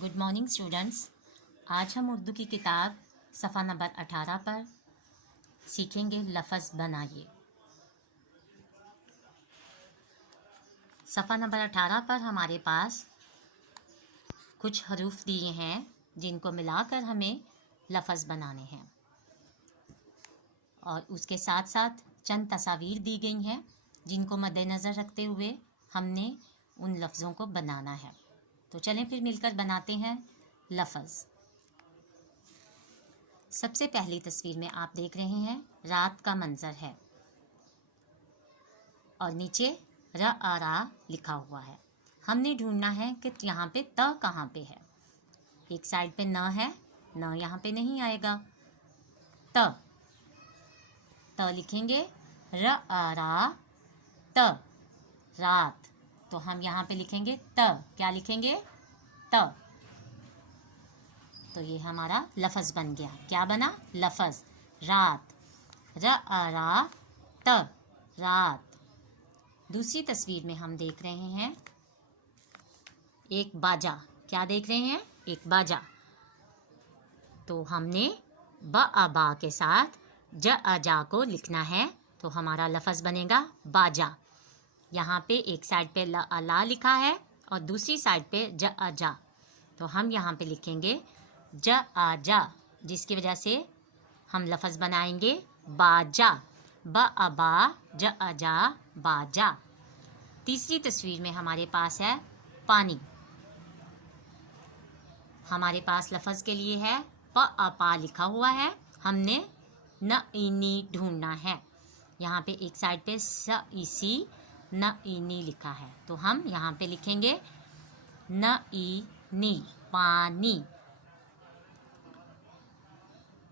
Good morning students. आज हम उर्दू की किताब सफ़ा नंबर 18 पर सीखेंगे लफ्ज़ बनाइए। सफ़ा नंबर 18 पर हमारे पास कुछ हरूफ दिए हैं जिनको मिलाकर हमें लफ्ज़ बनाने हैं और उसके साथ साथ चंद तस्वीर दी गई हैं जिनको मद्देनज़र रखते हुए हमने उन लफ्ज़ों को बनाना है। तो चलें फिर मिलकर बनाते हैं लफ्ज़। सबसे पहली तस्वीर में आप देख रहे हैं रात का मंजर है और नीचे र आ रा लिखा हुआ है। हमने ढूंढना है कि यहाँ पे त कहाँ पे है। एक साइड पे न है, न यहाँ पे नहीं आएगा। त लिखेंगे र आ रा त, रात। तो हम यहाँ पे लिखेंगे त। क्या लिखेंगे? त। तो ये हमारा लफ्ज़ बन गया। क्या बना? लफ्ज़ रात। र आ रा त, रात। दूसरी तस्वीर में हम देख रहे हैं एक बाजा। क्या देख रहे हैं? एक बाजा। तो हमने ब आ बा के साथ ज आ जा को लिखना है तो हमारा लफ्ज़ बनेगा बाजा। यहाँ पे एक साइड पे ल आ ला लिखा है और दूसरी साइड पे ज आ जा। तो हम यहाँ पे लिखेंगे ज आ जा, जिसकी वजह से हम लफ्ज़ बनाएंगे बाजा। ब आ बा ज आ जा, बाजा। तीसरी तस्वीर में हमारे पास है पानी। हमारे पास लफ्ज़ के लिए है प आ पा लिखा हुआ है। हमने न ई नी ढूंढना है। यहाँ पे एक साइड पे स ई सी न ई नी लिखा है तो हम यहाँ पे लिखेंगे न ई नी, पानी।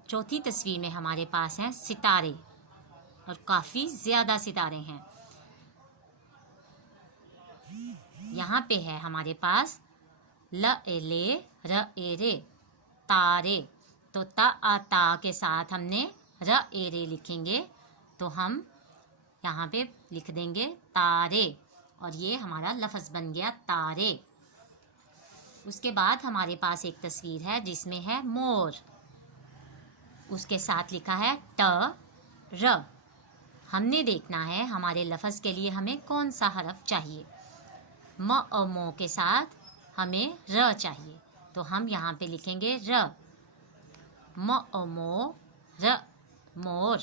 चौथी तस्वीर में हमारे पास हैं सितारे और काफ़ी ज़्यादा सितारे हैं। यहाँ पे है हमारे पास ल ए ले र ए रे, तारे। तो त आ ता के साथ हमने र ए रे लिखेंगे तो हम यहाँ पे लिख देंगे तारे और ये हमारा लफ्ज़ बन गया तारे। उसके बाद हमारे पास एक तस्वीर है जिसमें है मोर। उसके साथ लिखा है ट र। हमने देखना है हमारे लफ्ज़ के लिए हमें कौन सा हरफ चाहिए। म और मो के साथ हमें र चाहिए तो हम यहाँ पे लिखेंगे र। म और मो र, मोर।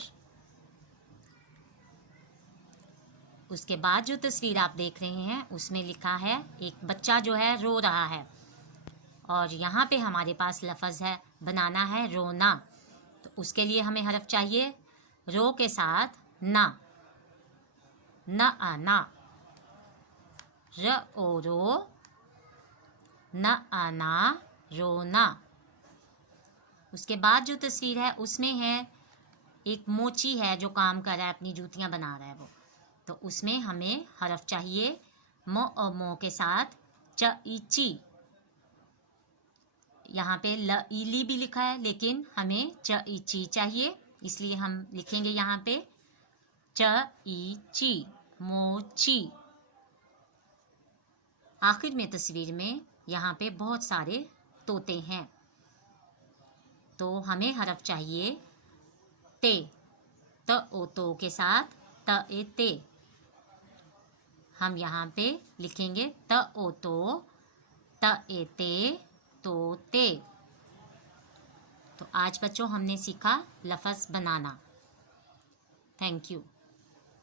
उसके बाद जो तस्वीर आप देख रहे हैं उसमें लिखा है एक बच्चा जो है रो रहा है और यहाँ पे हमारे पास लफ्ज़ है बनाना है रोना। तो उसके लिए हमें हरफ चाहिए रो के साथ ना, न आना, र ओ रो, न आना, रोना। उसके बाद जो तस्वीर है उसमें है एक मोची है जो काम कर रहा है, अपनी जूतियाँ बना रहा है वो। तो उसमें हमें हरफ चाहिए मो और मो के साथ च ई ची। यहाँ पे ल ई ली भी लिखा है लेकिन हमें च ई ची चाहिए, इसलिए हम लिखेंगे यहाँ पे च ई ची, मोची। आखिर में तस्वीर में यहाँ पे बहुत सारे तोते हैं तो हमें हरफ चाहिए ते। त ओ तो के साथ त ए ते। हम यहाँ पे लिखेंगे त ओ तो, त ए ते, तोते। तो आज बच्चों हमने सीखा लफ्ज़ बनाना। Thank you.